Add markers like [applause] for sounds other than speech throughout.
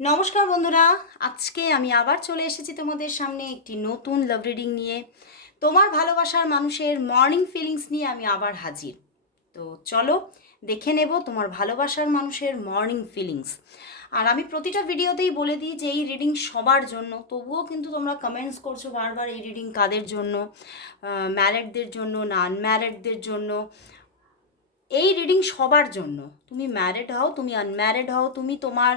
নমস্কার বন্ধুরা, আজকে আমি আবার চলে এসেছি তোমাদের সামনে একটি নতুন লাভ রিডিং নিয়ে। তোমার ভালোবাসার মানুষের মর্নিং ফিলিংস নিয়ে আমি আবার হাজির। তো চলো দেখে নেব তোমার ভালোবাসার মানুষের মর্নিং ফিলিংস আর আমি প্রতিটা ভিডিওতেই বলে দিই যে এই রিডিং সবার জন্য, তবুও কিন্তু তোমরা কমেন্টস করছ বারবার এই রিডিং কাদের জন্য? ম্যারেডদের জন্য না আনম্যারেডদের জন্য? এই রিডিং সবার জন্য। তুমি ম্যারেড হও, তুমি আনম্যারেড হও, তুমি তোমার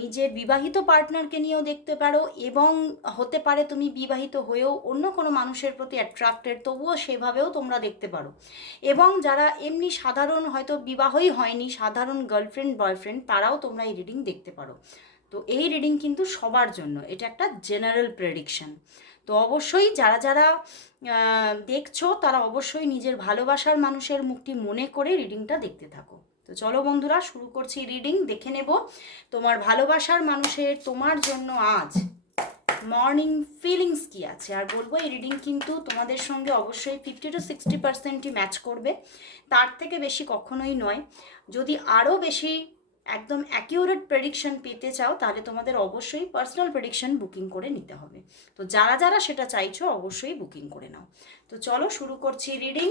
নিজের বিবাহিত পার্টনারকে নিয়েও দেখতে পারো এবং হতে পারে তুমি বিবাহিত হয়েও অন্য কোনো মানুষের প্রতি অ্যাট্রাক্টেড তবুও সেভাবেও তোমরা দেখতে পারো। এবং যারা এমনি সাধারণ হয়তো বিবাহই হয়নি, সাধারণ গার্লফ্রেন্ড বয়ফ্রেন্ড তারাও তোমরা এই রিডিং দেখতে পারো। তো এই রিডিং কিন্তু সবার জন্য। এটা একটা জেনারেল প্রেডিকশন তো অবশ্যই যারা যারা দেখছ তারা অবশ্যই নিজের ভালোবাসার মানুষের মুখটি মনে করে রিডিংটা দেখতে থাকো। তো চলো বন্ধুরা, শুরু করছি রিডিং দেখে নেব তোমার ভালোবাসার মানুষের তোমার জন্য আজ মর্নিং ফিলিংস কি আছে। আর বলব এই রিডিং কিন্তু তোমাদের সঙ্গে অবশ্যই ফিফটি টু সিক্সটি পার্সেন্টই ম্যাচ করবে। তার থেকে বেশি কখনোই নয়। যদি আরও বেশি একদম অ্যাকিউরেট প্রেডিকশন পেতে চাও, তাহলে তোমাদের অবশ্যই পার্সোনাল প্রেডিকশন বুকিং করে নিতে হবে। তো যারা যারা সেটা চাইছো, অবশ্যই বুকিং করে নাও। তো চলো শুরু করছি রিডিং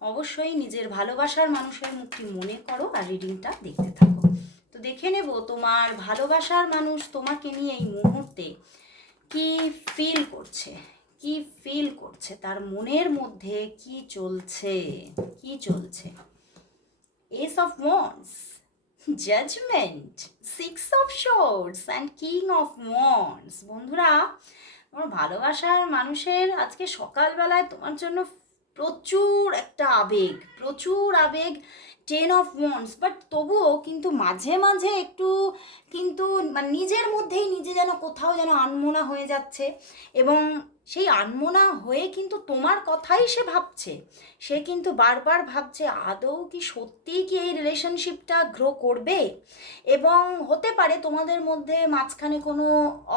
অবশ্যই নিজের ভালোবাসার মানুষের মুখটি মনে করো আর রিডিংটা দেখতে থাকো। তো দেখে নেব তোমার ভালোবাসার মানুষ তোমাকে নিয়ে এই মুহূর্তে কি ফিল করছে, কি ফিল করছে, তার মনের মধ্যে কি চলছে কি চলছে? Ace of wands judgement six of swords and king of wands বন্ধুরা, তোমার ভালোবাসার মানুষের আজকে সকালবেলায় তোমার জন্য প্রচুর একটা আবেগ, প্রচুর আবেগ টেন অফ ওয়ান্স বাট তবুও কিন্তু মাঝে মাঝে একটু কিন্তু মানে নিজের মধ্যেই নিজে যেন কোথাও যেন আনমোনা হয়ে যাচ্ছে এবং সেই আনমোনা হয়ে কিন্তু তোমার কথাই সে ভাবছে। সে কিন্তু বারবার ভাবছে, আদৌ কি সত্যিই কি এই রিলেশনশিপটা গ্রো করবে? এবং হতে পারে তোমাদের মধ্যে মাঝখানে কোনো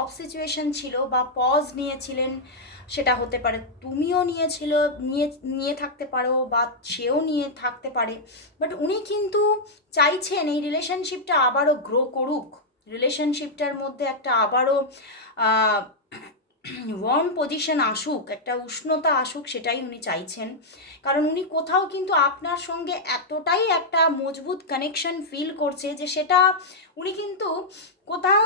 অফ সিচুয়েশন ছিল বা পজ নিয়েছিলেন, সেটা হতে পারে তুমিও নিয়েছিল, নিয়ে নিয়ে থাকতে পারো বা সেও নিয়ে থাকতে পারে। বাট উনি কিন্তু চাইছেন এই রিলেশনশিপটা আবারও গ্রো করুক। রিলেশনশিপটার মধ্যে একটা আবারও ওয়ার্ম পজিশন আসুক, একটা উষ্ণতা আসুক, সেটাই উনি চাইছেন। কারণ উনি কোথাও কিন্তু আপনার সঙ্গে এতটাই একটা মজবুত কানেকশন ফিল করছে যে সেটা উনি কিন্তু কোথাও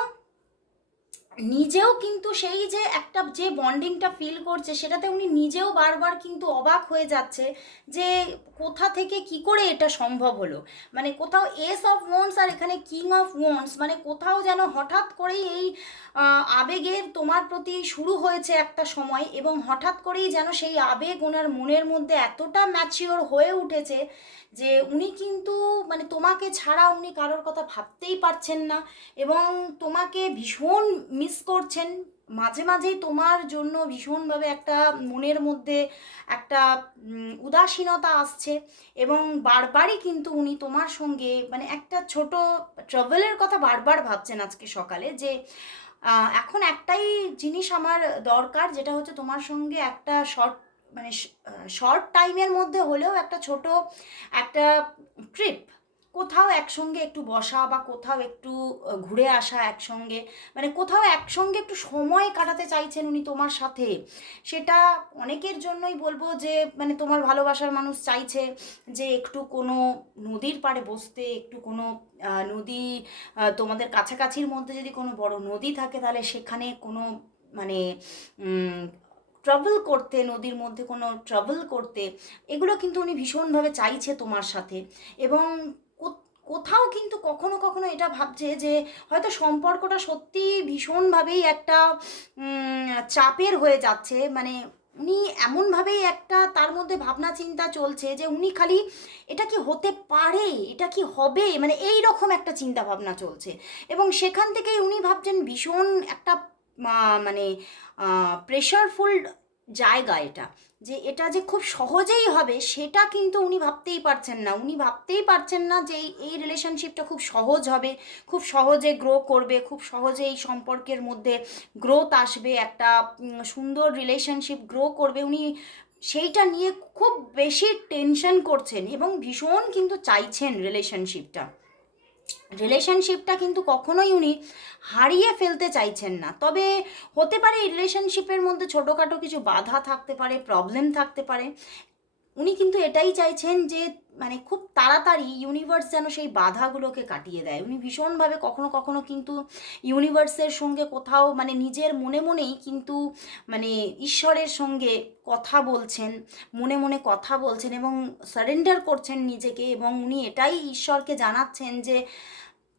নিজেও কিন্তু সেই যে একটা যে বন্ডিংটা ফিল করছে, সেটাতে উনি নিজেও বারবার কিন্তু অবাক হয়ে যাচ্ছে যে কোথা থেকে কি করে এটা সম্ভব হলো? মানে কোথাও এস অফ ওয়ান্স আর এখানে কিং অফ ওয়ান্স মানে কোথাও যেন হঠাৎ করেই এই আবেগের তোমার প্রতি শুরু হয়েছে একটা সময় এবং হঠাৎ করেই যেন সেই আবেগ ওনার মনের মধ্যে এতটা ম্যাচিওর হয়ে উঠেছে যে উনি কিন্তু মানে তোমাকে ছাড়া উনি কারোর কথা ভাবতেই পারছেন না এবং তোমাকে ভীষণ মিস করছেন। মাঝে মাঝেই তোমার জন্য ভীষণভাবে একটা মনের মধ্যে একটা উদাসীনতা আসছে এবং বারবারই কিন্তু উনি তোমার সঙ্গে মানে একটা ছোট ট্রাভেলের কথা বারবার ভাবছেন আজকে সকালে যে এখন একটাই জিনিস আমার দরকার, যেটা হচ্ছে তোমার সঙ্গে একটা শর্ট মানে শর্ট টাইমের মধ্যে হলেও একটা ছোট একটা ট্রিপ কোথাও একসঙ্গে একটু বসা বা কোথাও একটু ঘুরে আসা একসঙ্গে মানে কোথাও একসঙ্গে একটু সময় কাটাতে চাইছেন উনি তোমার সাথে, সেটা অনেকের জন্যই বলব যে মানে তোমার ভালোবাসার মানুষ চাইছে যে একটু কোনো নদীর পাড়ে বসতে, একটু কোনো নদী তোমাদের কাছাকাছির মধ্যে যদি কোনো বড় নদী থাকে তাহলে সেখানে কোনো মানে ট্রাভেল করতে, নদীর মধ্যে কোনো ট্রাভেল করতে, এগুলো কিন্তু উনি ভীষণভাবে চাইছে তোমার সাথে। এবং কোথাও কিন্তু কখনো কখনো এটা ভাবছে যে হয়তো সম্পর্কটা সত্যি ভীষণভাবেই একটা চাপের হয়ে যাচ্ছে। মানে উনি এমনভাবেই একটা তার মধ্যে ভাবনা চিন্তা চলছে যে উনি খালি এটা কি হতে পারে? এটা কি হবে? মানে এই রকম একটা চিন্তা ভাবনা চলছে। এবং সেখান থেকেই উনি ভাবছেন ভীষণ একটা মানে প্রেশারফুল জায়গা এটা। যে এটা যে খুব সহজেই হবে, সেটা কিন্তু উনি ভাবতেই পারছেন না। উনি ভাবতেই পারছেন না যে এই- রিলেশনশিপটা খুব সহজ হবে, খুব সহজে গ্রো করবে, খুব সহজে এই সম্পর্কের মধ্যে গ্রোথ আসবে, একটা সুন্দর রিলেশনশিপ গ্রো করবে। উনি সেইটা নিয়ে খুব বেশি টেনশন করছেন এবং ভীষণ কিন্তু চাইছেন রিলেশনশিপটা রিলেশনশিপটা কিন্তু কখনোই উনি হারিয়ে ফেলতে চাইছেন না। তবে হতে পারে এই রিলেশনশিপের মধ্যে ছোটোখাটো কিছু বাধা থাকতে পারে প্রবলেম থাকতে পারে। উনি কিন্তু এটাই চাইছেন যে মানে খুব তাড়াতাড়ি ইউনিভার্স যেন সেই বাধাগুলোকে কাটিয়ে দেয়। উনি ভীষণভাবে কখনো কখনো কিন্তু ইউনিভার্সের সঙ্গে কোথাও মানে নিজের মনে মনেই কিন্তু মানে ঈশ্বরের সঙ্গে কথা বলছেন, মনে মনে কথা বলছেন এবং সারেন্ডার করছেন নিজেকে এবং উনি এটাই ঈশ্বরকে জানাচ্ছেন যে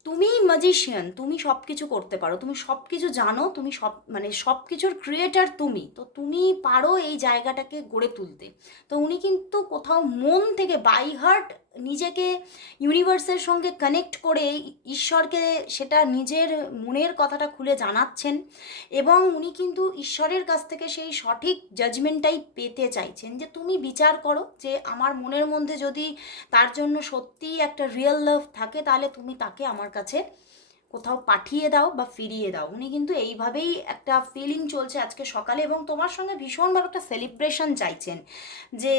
তুমি ম্যাজিশিয়ান তুমি সব কিছু করতে পারো, তুমি সব কিছু জানো, তুমি সব মানে সব কিছুর ক্রিয়েটার তুমি, তো তুমি পারো এই জায়গাটাকে গড়ে তুলতে। তো উনি কিন্তু কোথাও মন থেকে বাই হার্ট নিজেকে ইউনিভার্সের সঙ্গে কানেক্ট করে ঈশ্বরকে সেটা নিজের মনের কথাটা খুলে জানাচ্ছেন এবং উনি কিন্তু ঈশ্বরের কাছ থেকে সেই সঠিক জাজমেন্টটাই পেতে চাইছেন যে তুমি বিচার করো যে আমার মনের মধ্যে যদি তার জন্য সত্যিই একটা রিয়েল লাভ থাকে, তাহলে তুমি তাকে আমার কাছে কোথাও পাঠিয়ে দাও বা ফিরিয়ে দাও। উনি কিন্তু এইভাবেই একটা ফিলিং চলছে আজকে সকালে এবং তোমার সঙ্গে ভীষণভাবে একটা সেলিব্রেশন চাইছেন যে,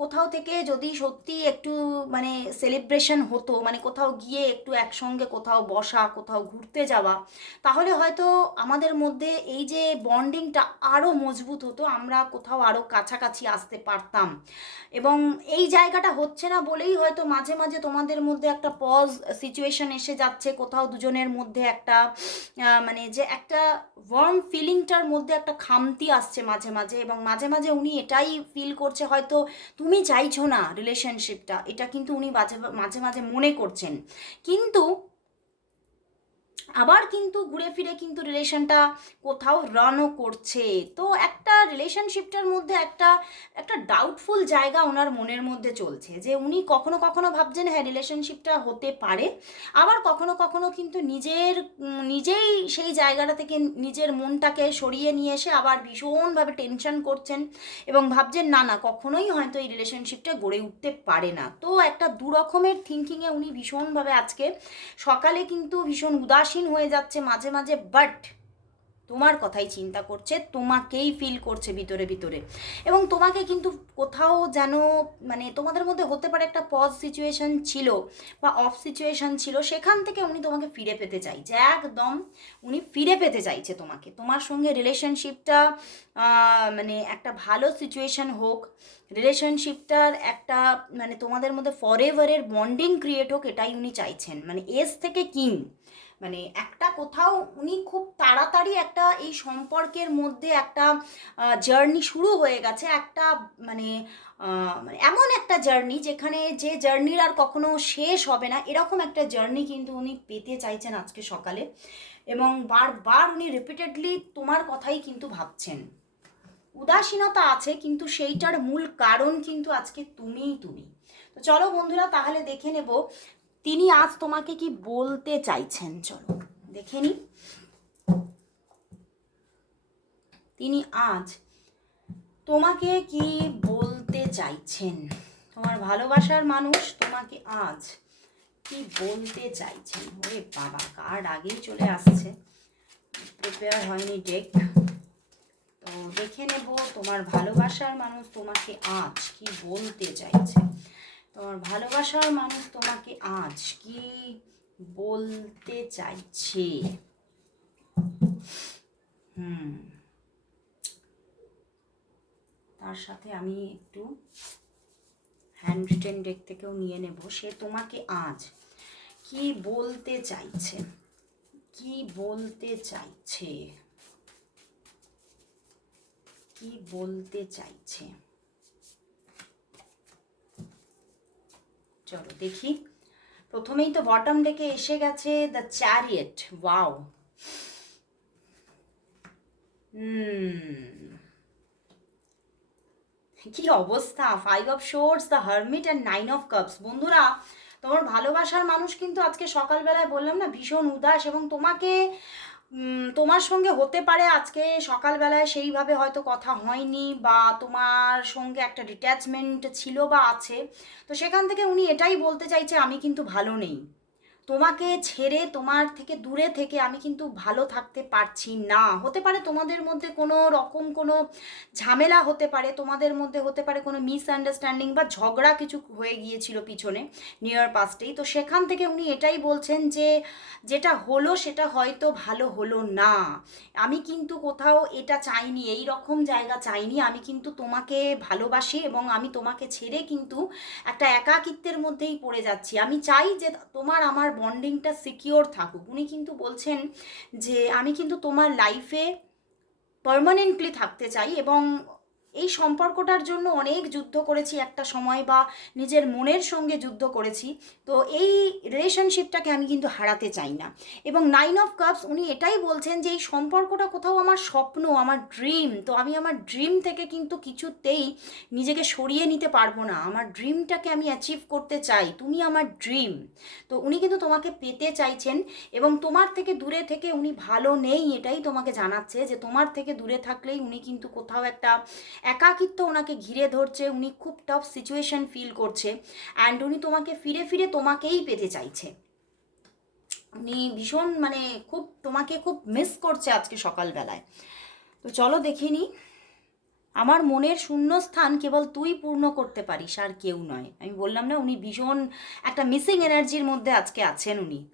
কোথাও থেকে যদি সত্যি একটু মানে সেলিব্রেশন হতো মানে কোথাও গিয়ে একটু একসঙ্গে কোথাও বসা, কোথাও ঘুরতে যাওয়া, তাহলে হয়তো আমাদের মধ্যে এই যে বন্ডিংটা আরও মজবুত হতো, আমরা কোথাও আরও কাছাকাছি আসতে পারতাম। এবং এই জায়গাটা হচ্ছে না বলেই হয়তো মাঝে মাঝে তোমাদের মধ্যে একটা পজ সিচুয়েশন এসে যাচ্ছে, কোথাও দুজনের মধ্যে একটা মানে যে একটা ওয়ার্ম ফিলিংটার মধ্যে একটা খামতি আসছে মাঝে মাঝে এবং মাঝে মাঝে উনি এটাই ফিল করছে হয়তো তুমি চাইছো না রিলেশনশিপটা এটা কিন্তু উনি মাঝে মাঝে মাঝে মনে করছেন। কিন্তু আবার কিন্তু ঘুরে ফিরে কিন্তু রিলেশনটা কোথাও রানও করছে। তো একটা রিলেশনশিপটার মধ্যে একটা একটা ডাউটফুল জায়গা ওনার মনের মধ্যে চলছে যে উনি কখনো কখনো ভাবছেন হ্যাঁ রিলেশনশিপটা হতে পারে। আবার কখনো কখনো কিন্তু নিজের, নিজেই সেই জায়গাটা থেকে নিজের মনটাকে সরিয়ে নিয়ে এসে আবার ভীষণভাবে টেনশন করছেন এবং ভাবছেন, না না, কখনোই হয়তো এই রিলেশনশিপটা গড়ে উঠতে পারে না। তো একটা দুরকমের থিঙ্কিংয়ে উনি ভীষণভাবে আজকে সকালে কিন্তু ভীষণ উদাসীন হয়ে যাচ্ছে মাঝে মাঝে বাট তোমার কথাই চিন্তা করছে, তোমাকেই ফিল করছে ভিতরে ভিতরে। এবং তোমাকে কিন্তু কোথাও যেন মানে তোমাদের মধ্যে হতে পারে একটা পজ সিচুয়েশন ছিল বা অফ সিচুয়েশন ছিল, সেখান থেকে উনি তোমাকে ফিরে পেতে চাইছে। একদম উনি ফিরে পেতে চাইছে তোমাকে। তোমার সঙ্গে রিলেশনশিপটা মানে একটা ভালো সিচুয়েশন হোক রিলেশনশিপটার একটা মানে তোমাদের মধ্যে ফরএভারের বন্ডিং ক্রিয়েট হোক, এটাই উনি চাইছেন। মানে এস থেকে কিং মানে একটা কোথাও উনি খুব তাড়াতাড়ি একটা এই সম্পর্কের মধ্যে একটা জার্নি শুরু হয়ে গেছে। একটা মানে মানে এমন একটা জার্নি যেখানে যে জার্নির আর কখনো শেষ হবে না, এরকম একটা জার্নি কিন্তু উনি পেতে চাইছেন আজকে সকালে এবং বারবার উনি রিপিটেডলি তোমার কথাই কিন্তু ভাবছেন। উদাসীনতা আছে কিন্তু সেইটার মূল কারণ কিন্তু আজকে তুমিই, তুমি। তো চলো বন্ধুরা, তাহলে দেখে নেব তিনি আজ তোমাকে কি বলতে চাইছেন? চলো, দেখে নি। তিনি আজ তোমাকে কি বলতে চাইছেন? তোমার ভালোবাসার মানুষ তোমাকে আজ কি বলতে চাইছেন? ওরে বাবা কার্ড আগেই চলে আসছে? প্রিপেয়ার হয়নি ডেক তো দেখে নেব, তোমার ভালোবাসার মানুষ তোমাকে আজ কি বলতে চাইছে? তোমার ভালোবাসার মানুষ তোমাকে আজ কি বলতে চাইছে? হুম। তার সাথে আমি একটু হ্যান্ড রিটেন ডেক থেকেও নিয়ে নেব। সে তোমাকে আজ কি বলতে চাইছে? কি বলতে চাইছে? কি বলতে চাইছে? চলো দেখি। প্রথমেই তো বটম ডেকে এসে গেছে দ্য চ্যারিয়েট ওয়াও কি অবস্থা? Five of swords the hermit and nine of cups বন্ধুরা, তোমার ভালোবাসার মানুষ কিন্তু আজকে সকালবেলায় বললাম না, ভীষণ উদাস এবং তোমাকে তোমার সঙ্গে হতে পারে আজকে সকালবেলায় সেইভাবে হয়তো কথা হয়নি বা তোমার সঙ্গে একটা ডিট্যাচমেন্ট ছিল বা আছে। তো সেখান থেকে উনি এটাই বলতে চাইছে, আমি কিন্তু ভালো নেই। তোমাকে ছেড়ে তোমার থেকে দূরে থেকে আমি কিন্তু ভালো থাকতে পারছি না। হতে পারে তোমাদের মধ্যে কোনো রকম কোনো ঝামেলা হতে পারে, তোমাদের মধ্যে হতে পারে কোনো মিসআন্ডারস্ট্যান্ডিং বা ঝগড়া কিছু হয়ে গিয়েছিল পিছনে নিয়ার পাস্টেই তো সেখান থেকে উনি এটাই বলছেন যে, যেটা হলো সেটা হয়তো ভালো হলো না। আমি কিন্তু কোথাও এটা চাইনি, এই রকম জায়গা চাইনি। আমি কিন্তু তোমাকে ভালোবাসি এবং আমি তোমাকে ছেড়ে কিন্তু একটা একাকিত্বের মধ্যেই পড়ে যাচ্ছি। আমি চাই যে তোমার আমার বন্ডিংটা সিকিওর থাকুক। উনি কিন্তু বলছেন যে, আমি কিন্তু তোমার লাইফে পারমানেন্টলি থাকতে চাই এবং এই সম্পর্কটার জন্য অনেক যুদ্ধ করেছি একটা সময় বা নিজের মনের সঙ্গে যুদ্ধ করেছি। তো এই রিলেশনশিপটাকে আমি কিন্তু হারাতে চাই না। এবং নাইন অফ কাপস উনি এটাই বলছেন যে এই সম্পর্কটা কোথাও আমার স্বপ্ন, আমার ড্রিম তো আমি আমার ড্রিম থেকে কিন্তু কিছুতেই নিজেকে সরিয়ে নিতে পারব না। আমার ড্রিমটাকে আমি অ্যাচিভ করতে চাই, তুমি আমার ড্রিম তো উনি কিন্তু তোমাকে পেতে চাইছেন এবং তোমার থেকে দূরে থেকে উনি ভালো নেই, এটাই তোমাকে জানাচ্ছে যে তোমার থেকে দূরে থাকলেই উনি কিন্তু কোথাও একটা একাকিত্ব ওনাকে ঘিরে ধরছে, উনি খুব টাফ সিচুয়েশন ফিল করছে অ্যান্ড উনি তোমাকে ফিরে ফিরে তোমাকেই পেতে চাইছে। উনি ভীষণ মানে খুব, তোমাকে খুব মিস করছে আজকে সকালবেলায়। তো চলো দেখিনি আমার মনের শূন্যস্থান কেবল তুই পূর্ণ করতে পারিস, আর কেউ নয়। আমি বললাম না, উনি ভীষণ একটা মিসিং এনার্জির মধ্যে আজকে আছেন উনি।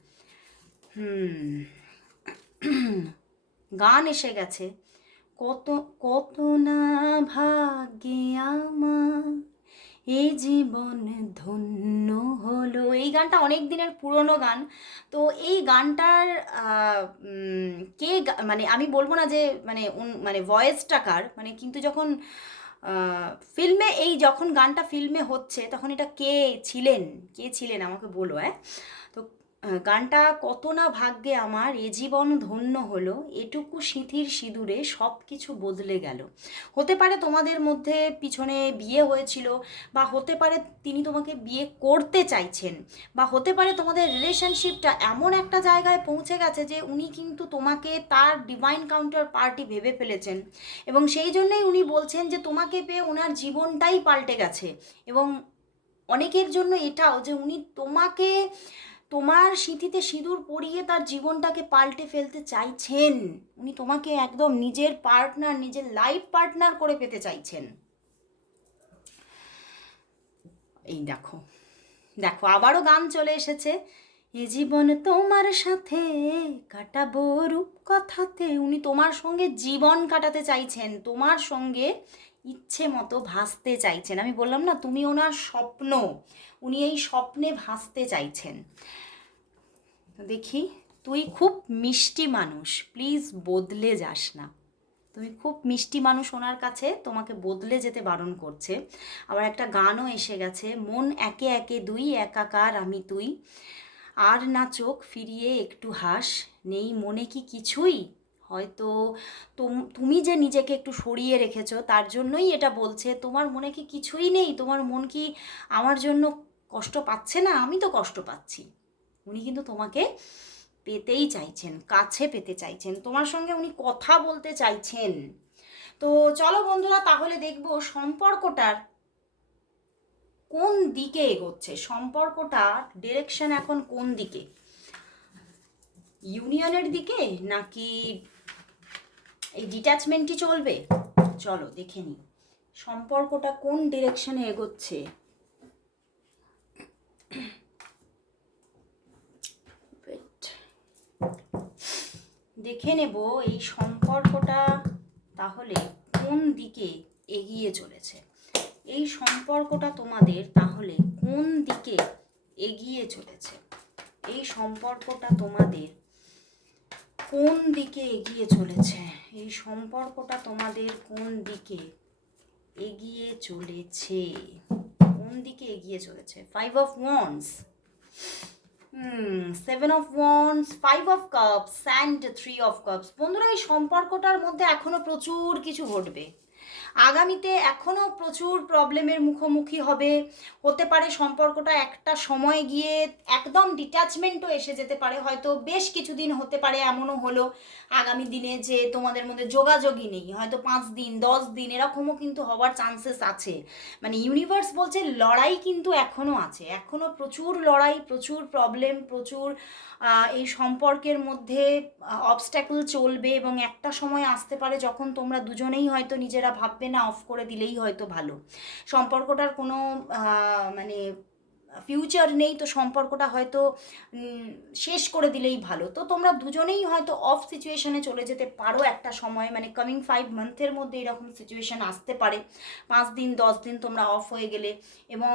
হুম, [clears throat] গান এসে গেছে। কত কত না ভাগ্যে আমার এই জীবন ধন্য হলো। এই গানটা অনেক দিনের পুরনো গান। তো এই গানটার কে মানে আমি বলব না যে মানে মানে ভয়েসটা কার মানে কিন্তু যখন ফিল্মে এই যখন গানটা ফিল্মে হচ্ছে, তখন এটা কে ছিলেন? কে ছিলেন? আমাকে বলো হ্যাঁ তো গানটা কত না ভাগ্যে আমার, এ জীবন ধন্য হলো, এটুকু সিঁথির সিঁদুরে সব কিছু বদলে গেল। হতে পারে তোমাদের মধ্যে পিছনে বিয়ে হয়েছিল, বা হতে পারে তিনি তোমাকে বিয়ে করতে চাইছেন, বা হতে পারে তোমাদের রিলেশনশিপটা এমন একটা জায়গায় পৌঁছে গেছে যে উনি কিন্তু তোমাকে তার ডিভাইন কাউন্টার পার্টি ভেবে ফেলেছেন। এবং সেই জন্যই উনি বলছেন যে তোমাকে পেয়ে ওনার জীবনটাই পাল্টে গেছে। এবং অনেকের জন্য এটাও যে উনি তোমাকে তোমার স্মৃতিতে সিঁদুর পরিয়ে তার জীবনটাকে পাল্টে ফেলতে চাইছেন। উনি তোমাকে একদম নিজের পার্টনার, নিজের লাইফ পার্টনার করে পেতে চাইছেন। এই দেখো দেখো, আবারও গান চলে এসেছে। এ জীবন তোমার সাথে কাটাবো রূপ কথাতে উনি তোমার সঙ্গে জীবন কাটাতে চাইছেন। তোমার সঙ্গে ইচ্ছে মতো ভাসতে চাইছেন। আমি বললাম, না, তুমি ওনার স্বপ্ন, উনি এই স্বপ্নে ভাসতে চাইছেন। দেখি, তুই খুব মিষ্টি মানুষ প্লিজ বদলে যাস না। তুমি খুব মিষ্টি মানুষ ওনার কাছে, তোমাকে বদলে যেতে বারণ করছে। আবার একটা গানও এসে গেছে, মন একে একে দুই, একাকার আমি তুই। আর না চোখ ফিরিয়ে একটু হাস, নেই মনে কি কিছুই? হয়তো তুম- যে নিজেকে একটু সরিয়ে রেখেছো, তার জন্যই এটা বলছে। তোমার মনে কি কিছুই নেই? তোমার মন কি আমার জন্য কষ্ট পাচ্ছে না? আমি তো কষ্ট পাচ্ছি। উনি কিন্তু তোমাকে পেতেই চাইছেন, কাছে পেতে চাইছেন। তোমার সঙ্গে উনি কথা বলতে চাইছেন। তো চলো বন্ধুরা, তাহলে দেখব সম্পর্কটার কোন দিকে এগোচ্ছে। সম্পর্কটা ডিরেকশন এখন কোন দিকে? ইউনিয়নের দিকে নাকি এই ডিট্যাচমেন্টই চলবে? চলো, দেখে নিই। সম্পর্কটা কোন ডিরেকশনে এগোচ্ছে? দেখে নেব এই সম্পর্কটা তাহলে কোন দিকে এগিয়ে চলেছে। এই সম্পর্কটা তোমাদের তাহলে কোন দিকে এগিয়ে চলেছে? এই সম্পর্কটা তোমাদের কোন দিকে এগিয়ে চলেছে? এই সম্পর্কটা তোমাদের কোন দিকে এগিয়ে চলেছে? কোন দিকে এগিয়ে চলেছে? Five of wands seven of wands five of cups and three of cups বন্ধুরা, এই সম্পর্কটার মধ্যে এখনও প্রচুর কিছু ঘটবে। আগামীতে এখনও প্রচুর প্রবলেমের মুখোমুখি হবে। হতে পারে সম্পর্কটা একটা সময় গিয়ে একদম ডিট্যাচমেন্টও এসে যেতে পারে। হয়তো বেশ কিছুদিন হতে পারে এমনও হলো। আগামী দিনে যে তোমাদের মধ্যে যোগাযোগই নেই। হয়তো পাঁচ দিন, দশ দিন এরকমও কিন্তু হওয়ার চান্সেস আছে। মানে ইউনিভার্স বলছে লড়াই কিন্তু এখনও আছে। এখনও প্রচুর লড়াই, প্রচুর প্রবলেম প্রচুর এই সম্পর্কের মধ্যে অবস্ট্যাকল চলবে এবং একটা সময় আসতে পারে যখন তোমরা দুজনেই হয়তো নিজেরা ভাববে না অফ করে দিলেই হয়তো ভালো। সম্পর্কটার কোনো মানে ফিউচার নেই তো সম্পর্কটা হয়তো শেষ করে দিলেই ভালো। তো তোমরা দুজনেই হয়তো অফ সিচুয়েশনে চলে যেতে পারো একটা সময় মানে কামিং ফাইভ মান্থের মধ্যে এরকম সিচুয়েশান আসতে পারে। পাঁচ দিন, দশ দিন তোমরা অফ হয়ে গেলে এবং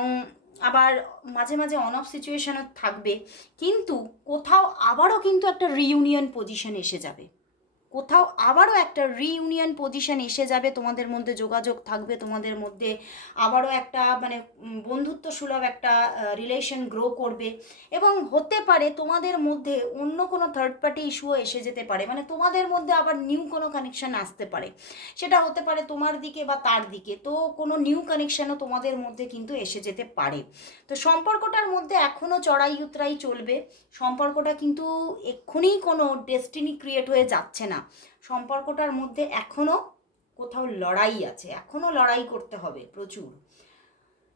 আবার মাঝে মাঝে অন অফ সিচুয়েশানও থাকবে। কিন্তু কোথাও আবারও কিন্তু একটা রিউনিয়ন পজিশন এসে যাবে। কোথাও আবারও একটা রিইউনিয়ন পজিশন এসে যাবে, তোমাদের মধ্যে যোগাযোগ থাকবে, তোমাদের মধ্যে আবারও একটা মানে বন্ধুত্ব সুলভ একটা রিলেশন গ্রো করবে। এবং হতে পারে তোমাদের মধ্যে অন্য কোনো থার্ড পার্টি ইস্যুও এসে যেতে পারে। মানে তোমাদের মধ্যে আবার নিউ কোনো কানেকশন আসতে পারে। সেটা হতে পারে তোমার দিকে বা তার দিকে। তো কোনো নিউ কানেকশানও তোমাদের মধ্যে কিন্তু এসে যেতে পারে। তো সম্পর্কটার মধ্যে এখনও চড়াই উতরাই চলবে। সম্পর্কটা কিন্তু এক্ষুনি কোনো ডেস্টিনি ক্রিয়েট হয়ে যাচ্ছে না। সম্পর্কটার মধ্যে এখনও কোথাও লড়াই আছে এখনও লড়াই করতে হবে প্রচুর।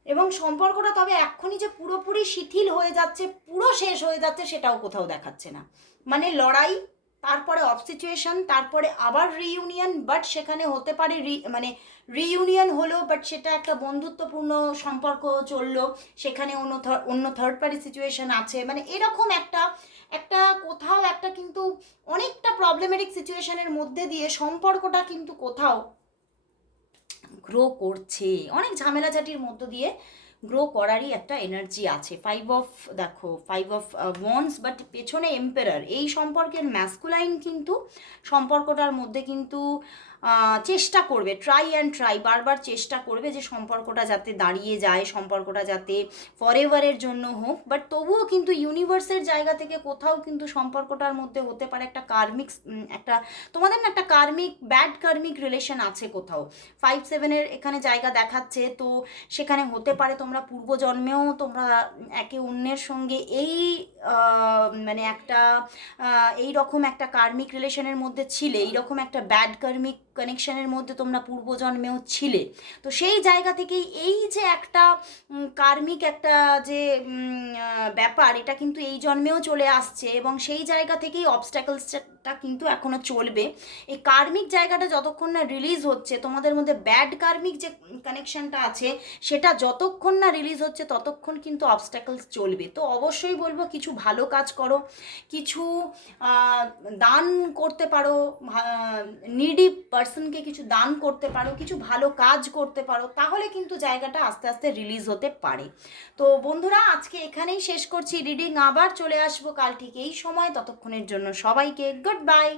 এবং সম্পর্কটা তবে এক্ষুনি যে পুরোপুরি শিথিল হয়ে যাচ্ছে, পুরো শেষ হয়ে যাচ্ছে সেটাও কোথাও দেখাচ্ছে না। মানে লড়াই, তারপরে অফ সিচুয়েশন তারপরে আবার রিইউনিয়ন বাট সেখানে হতে পারে রি মানে রিইউনিয়ন হলো বাট সেটা একটা বন্ধুত্বপূর্ণ সম্পর্ক চলল, সেখানে অন্য অন্য থার্ড পার্টি সিচুয়েশন আছে মানে এরকম একটা একটা কোথাও একটা কিন্তু অনেকটা প্রবলেমেটিক সিচুয়েশনের মধ্যে দিয়ে সম্পর্কটা কিন্তু কোথাও গ্রো করছে। অনেক ঝামেলাঝাটির মধ্য দিয়ে গ্রো করারই একটা এনার্জি আছে। ফাইভ অফ দেখো ফাইভ অফ ওয়ান্স বাট পেছনে এম্পেরার এই সম্পর্কের ম্যাসকুলাইন কিন্তু সম্পর্কটার মধ্যে কিন্তু চেষ্টা করবে ট্রাই অ্যান্ড ট্রাই বারবার চেষ্টা করবে যে সম্পর্কটা যাতে দাঁড়িয়ে যায়, সম্পর্কটা যাতে ফরএভারের জন্য হোক। বাট তবুও কিন্তু ইউনিভার্সের জায়গা থেকে কোথাও কিন্তু সম্পর্কটার মধ্যে হতে পারে একটা কার্মিক একটা, তোমাদের না একটা কার্মিক ব্যাড কার্মিক রিলেশন আছে কোথাও। ফাইভ সেভেনের এখানে জায়গা দেখাচ্ছে, তো সেখানে হতে পারে তোমরা পূর্বজন্মেও তোমরা একে অন্যের সঙ্গে এই মানে একটা এই রকম একটা কার্মিক রিলেশনের মধ্যে ছিলে এই রকম একটা ব্যাড কার্মিক কানেকশনের মধ্যে তোমরা পূর্বজন্মেও ছিলে। তো সেই জায়গা থেকেই এই যে একটা কার্মিক একটা যে ব্যাপার, এটা কিন্তু এই জন্মেও চলে আসছে এবং সেই জায়গা থেকেই অবস্ট্যাকলসটা কিন্তু এখনও চলবে। এই কার্মিক জায়গাটা যতক্ষণ না রিলিজ হচ্ছে, তোমাদের মধ্যে ব্যাড কার্মিক যে কানেকশনটা আছে, সেটা যতক্ষণ না রিলিজ হচ্ছে, ততক্ষণ কিন্তু অবস্ট্যাকলস চলবে। তো অবশ্যই বলব কিছু ভালো কাজ করো, কিছু দান করতে পারো নিডি পার্সনকে কিছু দান করতে পারো, কিছু ভালো কাজ করতে পারো, তাহলে কিন্তু জায়গাটা আস্তে আস্তে রিলিজ হতে পারে। তো বন্ধুরা, আজকে এখানেই শেষ করছি। রিডিং আবার চলে আসব কাল ঠিক এই সময়। ততক্ষণের জন্য সবাইকে গুড বাই